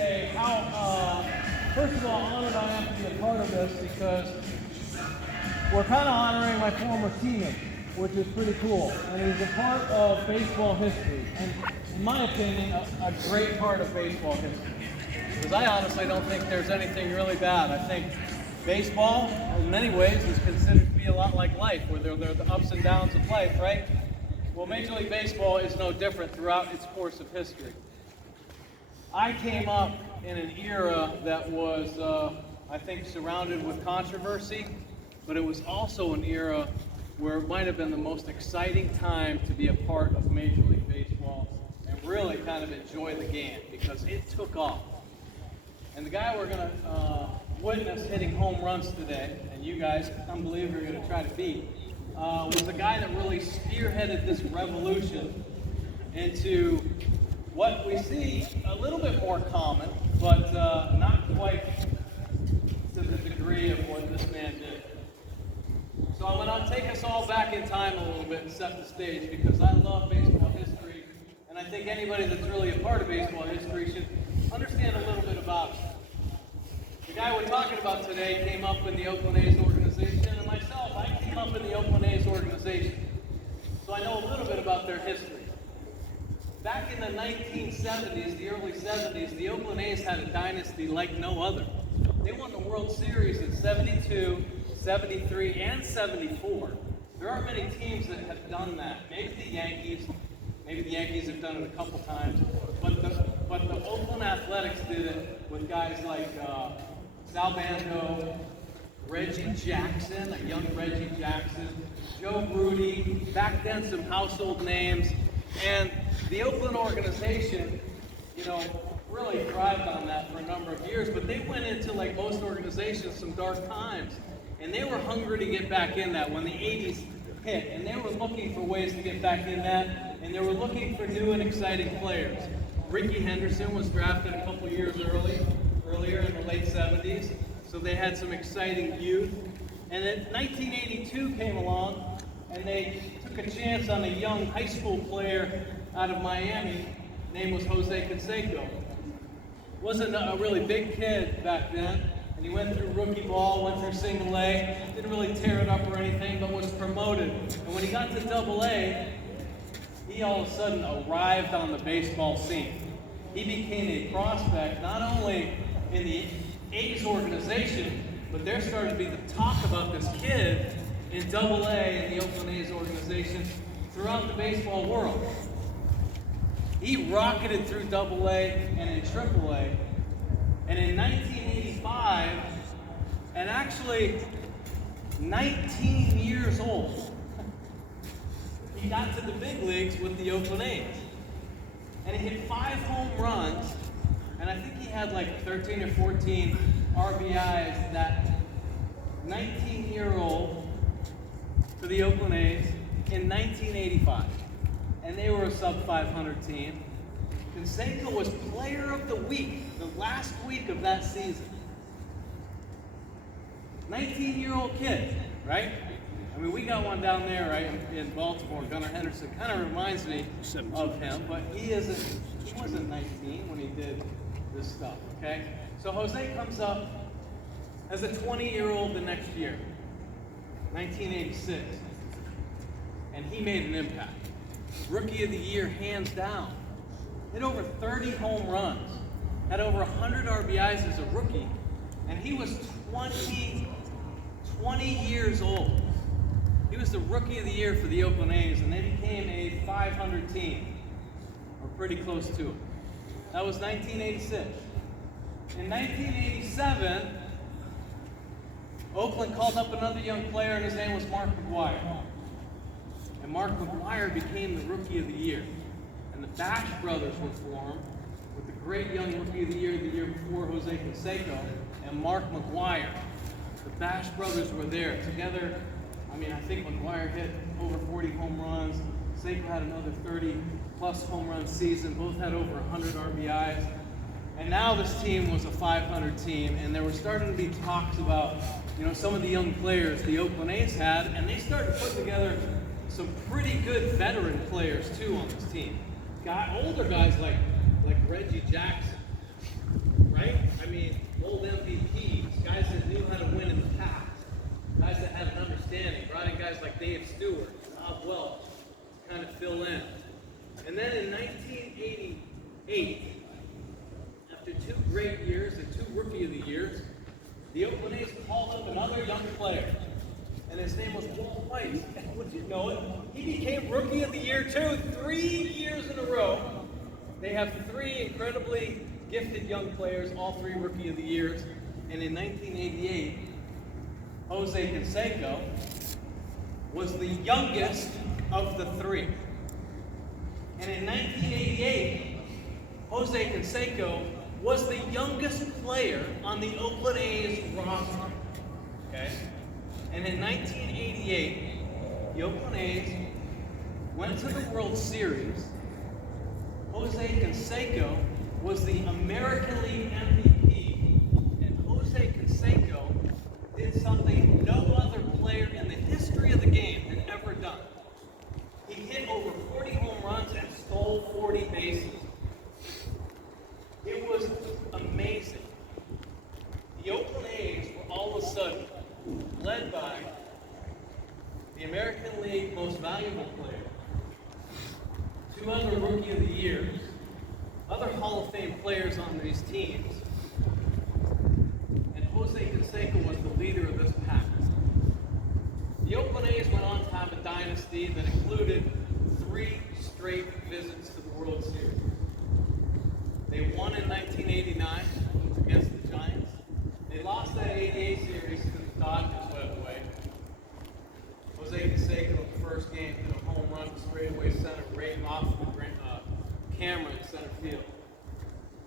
say how, first of all, honored I am to be a part of this because we're kind of honoring my former teammate, which is pretty cool. And he's a part of baseball history, and in my opinion, a great part of baseball history. Because I honestly don't think there's anything really bad. I think baseball, in many ways, is considered to be a lot like life, where there are the ups and downs of life, right? Well, Major League Baseball is no different throughout its course of history. I came up in an era that was, I think, surrounded with controversy, but it was also an era where it might have been the most exciting time to be a part of Major League Baseball and really kind of enjoy the game because it took off. And the guy we're going to witness hitting home runs today, and you guys, unbelievably, are going to try to beat, was a guy that really spearheaded this revolution into what we see a little bit more common, but not quite to the degree of what this man did. So I'm going to take us all back in time a little bit and set the stage because I love baseball history, and I think anybody that's really a part of baseball history should understand a little bit about it. The guy we're talking about today came up in the Oakland A's organization, and myself, I came up in the Oakland A's organization. So I know a little bit about their history. Back in the 1970s, the early 70s, the Oakland A's had a dynasty like no other. They won the World Series in 72, 73, and 74. There aren't many teams that have done that. Maybe the Yankees have done it a couple times, but the Oakland Athletics did it with guys like Sal Bando, Reggie Jackson, a young Reggie Jackson, Joe Rudy, back then some household names, and the Oakland organization, really thrived on that for a number of years, but they went into, like most organizations, some dark times, and they were hungry to get back in that when the 80s hit, and they were looking for ways to get back in that, and they were looking for new and exciting players. Ricky Henderson was drafted a couple years earlier in the late 70s, so they had some exciting youth. And then 1982 came along, and they took a chance on a young high school player out of Miami. His name was Jose Canseco. Wasn't a really big kid back then, and he went through rookie ball, went through single A, didn't really tear it up or anything, but was promoted. And when he got to double A, he all of a sudden arrived on the baseball scene. He became a prospect not only in the A's organization, but there started to be the talk about this kid in Double A in the Oakland A's organization throughout the baseball world. He rocketed through Double A and in Triple A, and in 1985, and actually 19 years old, he got to the big leagues with the Oakland A's. And he hit 5 home runs, and I think he had like 13 or 14 RBIs, that 19-year-old for the Oakland A's in 1985. And they were a sub-500 team. Canseco was player of the week, the last week of that season. 19-year-old kid, right? I mean, we got one down there, right, in Baltimore. Gunnar Henderson kind of reminds me of him, but he wasn't 19 when he did this stuff, okay? So Jose comes up as a 20-year-old the next year, 1986, and he made an impact. Rookie of the year, hands down. Hit over 30 home runs, had over 100 RBIs as a rookie, and he was 20 years old. He was the Rookie of the Year for the Oakland A's, and they became a 500 team, or pretty close to it. That was 1986. In 1987, Oakland called up another young player, and his name was Mark McGwire. And Mark McGwire became the Rookie of the Year. And the Bash brothers were formed with the great young Rookie of the year before, Jose Canseco, and Mark McGwire. The Bash brothers were there together. I mean, I think McGwire hit over 40 home runs. Canseco had another 30-plus home run season. Both had over 100 RBIs. And now this team was a 500 team, and there were starting to be talks about, some of the young players the Oakland A's had, and they started putting together some pretty good veteran players too on this team. Older guys like Reggie Jackson. great years and 2 Rookie of the Years, the Oakland A's called up another young player, and his name was Walt Weiss. And would you know it, he became Rookie of the Year too, 3 years in a row. They have 3 incredibly gifted young players, all 3 Rookie of the Years. And in 1988, Jose Canseco was the youngest of the 3. And in 1988, Jose Canseco was the youngest player on the Oakland A's roster. Okay? And in 1988, the Oakland A's went to the World Series. Jose Canseco was the American League MVP, and Jose Canseco did something no other player in the history of the game had ever done. He hit over 40 home runs and stole 40 bases. It was amazing. The Oakland A's were all of a sudden led by the American League Most Valuable Player, 2 other Rookie of the Years, other Hall of Fame players on these teams, and Jose Canseco was the leader of this pack. The Oakland A's went on to have a dynasty that included 3 straight visits to the World Series. They won in 1989 against the Giants. They lost that 88 series because the Dodgers went away. Jose Canseco, the first game, hit a home run to straightaway center right off the camera in center field.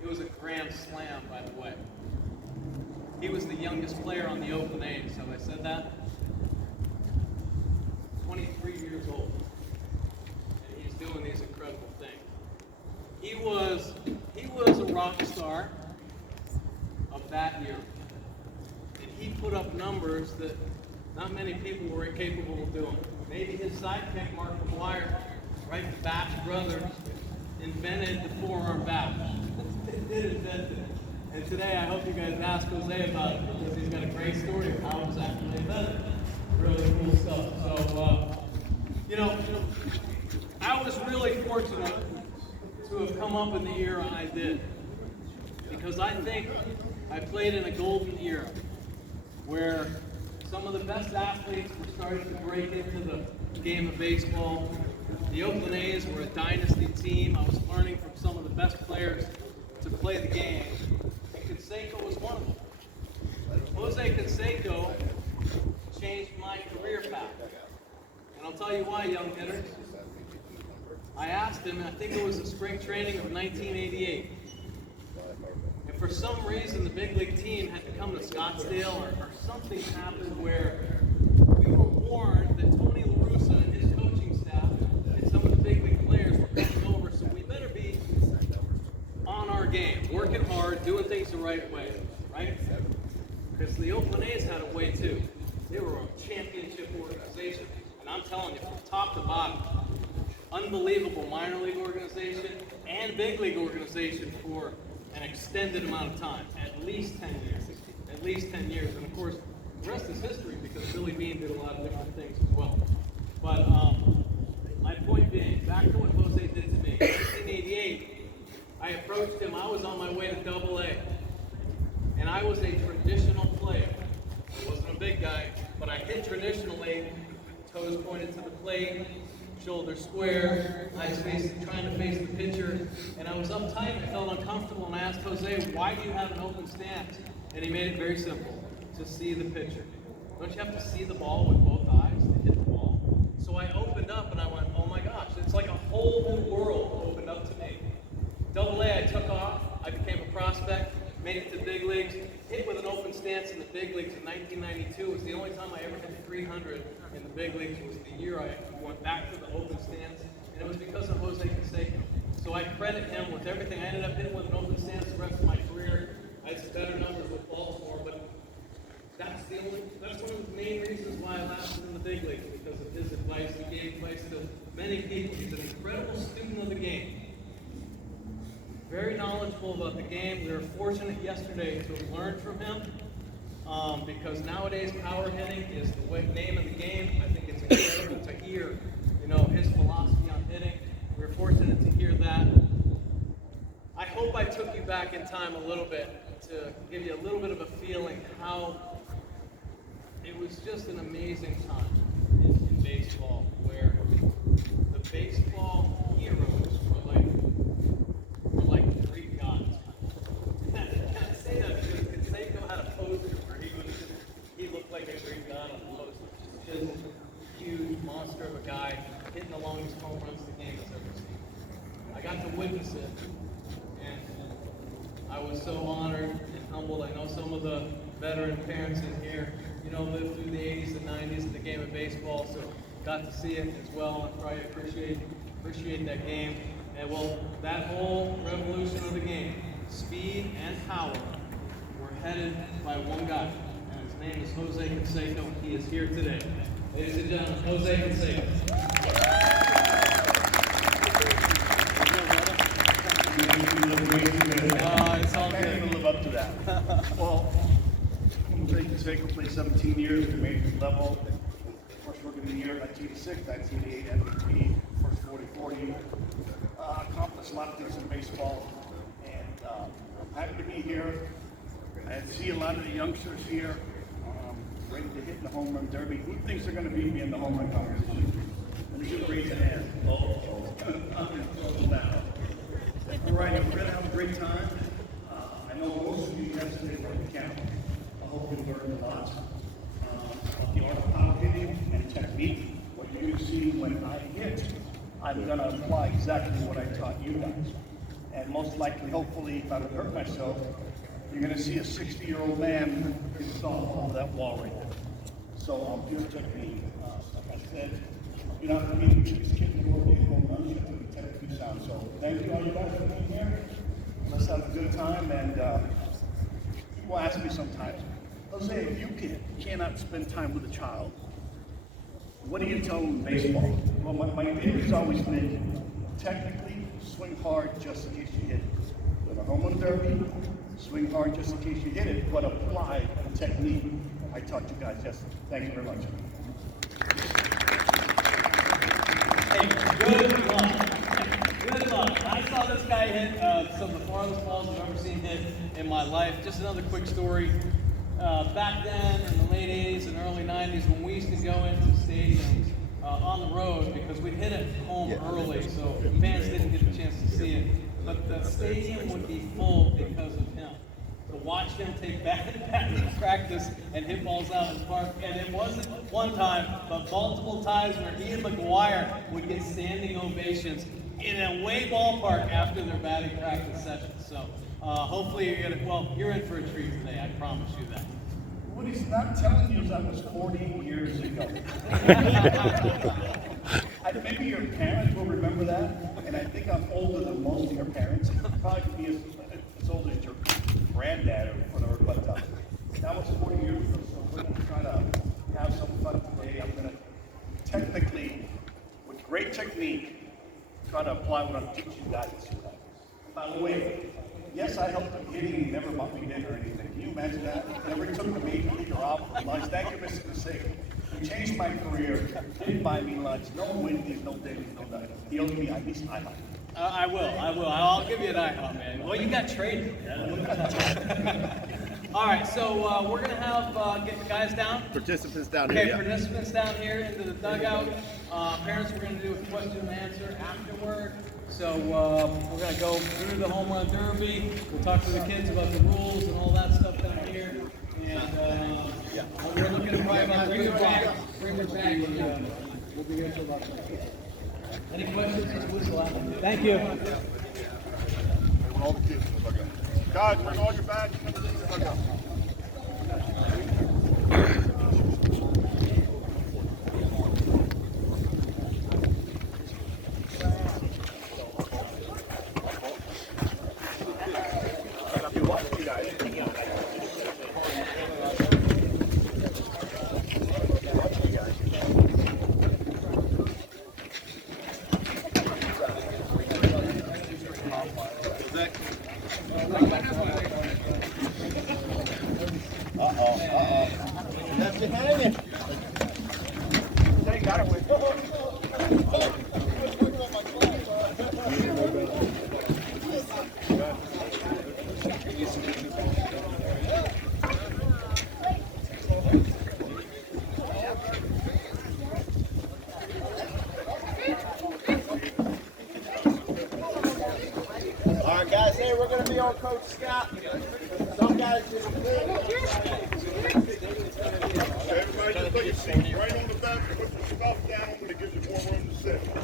It was a grand slam, by the way. He was the youngest player on the Oakland A's. Have I said that? 23 years old. And he's doing these incredible things. He was a rock star of that year. And he put up numbers that not many people were capable of doing. Maybe his sidekick, Mark McGwire, right, the Bash brothers, invented the forearm bash. They did invent it. And today I hope you guys ask Jose about it, because he's got a great story of how it was actually invented. Really cool stuff. So, I was really fortunate to have come up in the era I did, because I think I played in a golden era where some of the best athletes were starting to break into the game of baseball. The Oakland A's were a dynasty team. I was learning from some of the best players to play the game, and Canseco was one of them. Jose Canseco changed my career path. And I'll tell you why, young hitters. I asked him, and I think it was the spring training of 1988. And for some reason, the big league team had to come to Scottsdale, or something happened where we were warned that Tony La Russa and his coaching staff and some of the big league players were coming over, so we better be on our game, working hard, doing things the right way, right? Because the Oakland A's had a way too. They were a championship organization, and I'm telling you, from top to bottom, unbelievable minor league organization and big league organization for an extended amount of time, at least 10 years. At least 10 years. And of course, the rest is history, because Billy Beane did a lot of different things as well. But my point being, back to what Jose did to me. In 1988, I approached him. I was on my way to Double A. And I was a traditional player. I wasn't a big guy, but I hit traditionally, toes pointed to the plate, shoulders square, eyes trying to face the pitcher, and I was uptight and felt uncomfortable, and I asked Jose, why do you have an open stance? And he made it very simple, to see the pitcher. Don't you have to see the ball with both eyes to hit the ball? So I opened up and I went, oh my gosh, it's like a whole new world opened up to me. Double A, I took off, I became a prospect, made it to the big leagues, hit with an open stance in the big leagues in 1992. It was the only time I ever hit 300 in the big leagues. It was the year I went back to the open stance, and it was because of Jose Canseco. So I credit him with everything. I ended up hitting with an open stance the rest of my career. I had some better numbers with Baltimore, but that's one of the main reasons why I lasted in the big leagues, because of his advice. He gave advice to many people. He's an incredible student of the game. Very knowledgeable about the game. We were fortunate yesterday to have learned from him, because nowadays power hitting is the name of the game. I think it's incredible to hear, his philosophy on hitting. We were fortunate to hear that. I hope I took you back in time a little bit to give you a little bit of a feeling how it was just an amazing time in baseball, where the baseball heroes were like Greek gods. I can't say that because Canseco had a poster where he looked like a Greek god on the poster. Just a huge monster of a guy hitting the longest home runs the game has ever seen. I got to witness it, and I was so honored and humbled. I know some of the veteran parents in here, lived through the 80s and 90s in the game of baseball, so got to see it as well, and probably appreciate that game. And well, that whole revolution of the game, speed and power, were headed by one guy, and his name is Jose Canseco. He is here today. Ladies and gentlemen, Jose Canseco. It's all good. To live up to that. Well, Jose Canseco played 17 years at the major level. First rookie of the year, 1986, 1988 MVP, first 40-40. Accomplished a lot of things in baseball, and I'm happy to be here. I see a lot of the youngsters here ready to hit the home run derby. Who thinks they're going to beat me in the home run competition? Let me just raise a hand. All right, we're going to have a great time. I know most of you yesterday were at the camp. I hope you learned a lot of the art of power hitting and technique. What you're going to see when I hit, I'm going to apply exactly what I taught you guys. And most likely, hopefully, if I don't hurt myself, you're going to see a 60-year-old man hit a softball to that wall right there. So pure technique. Like I said, you're not going to be the biggest kid in the world getting home runs. You have to be technically sound. So thank you all you guys for being here. Let's have a good time. And people ask me sometimes, Jose, if you cannot spend time with a child, what do you tell them in baseball? Well, my theory's always been technically swing hard just in case you hit it. With a home run derby, swing hard just in case you hit it, but apply the technique I taught you guys yesterday. Thank you very much. Hey, good luck. Good luck. I saw this guy hit some of the farthest balls I've ever seen hit in my life. Just another quick story. Back then, in the late 80s and early 90s, when we used to go into stadiums on the road, because we'd hit it home early, so fans didn't get a chance to see it, but the stadium would be full because of him. To watch him take batting practice and hit balls out in the park, and it wasn't one time, but multiple times where he and McGuire would get standing ovations in a away ballpark after their batting practice session. So hopefully you're in for a treat today, I promise you that. What he's not telling you is that was 40 years ago. Maybe your parents will remember that, and I think I'm older than most of your parents. Probably could be as old as your granddad or whatever, but that was 40 years ago, so we're going to try to have some fun today. I'm going to technically, with great technique, try to apply what I'm teaching you guys. By the way, yes, I helped him hitting. He never bought me dinner or anything. Can you imagine that? Never took the major leaguer off for lunch. Thank you, Mr. Canseco. He changed my career. Didn't buy me lunch. No Wendy's, no Denny's, no nothing. He owes me at least IHOP. I will. I'll give you an IHOP, man. Well, you got traded. All right, so we're going to have, get the guys down. Participants down here. Okay, participants down here into the dugout. Parents, we're going to do a question and answer afterward. So we're going to go through the home run derby. We'll talk to the kids about the rules and all that stuff down here. And we're looking at probably about bring their bag. We'll be here till about 10. Any questions? Just whistle out. Thank you. All the kids in the dugout. Guys, bring all your bags into the dugout. know, Coach Scott, some guys just Everybody just take a seat right on the bench, put your stuff down, but it gives you more room to sit.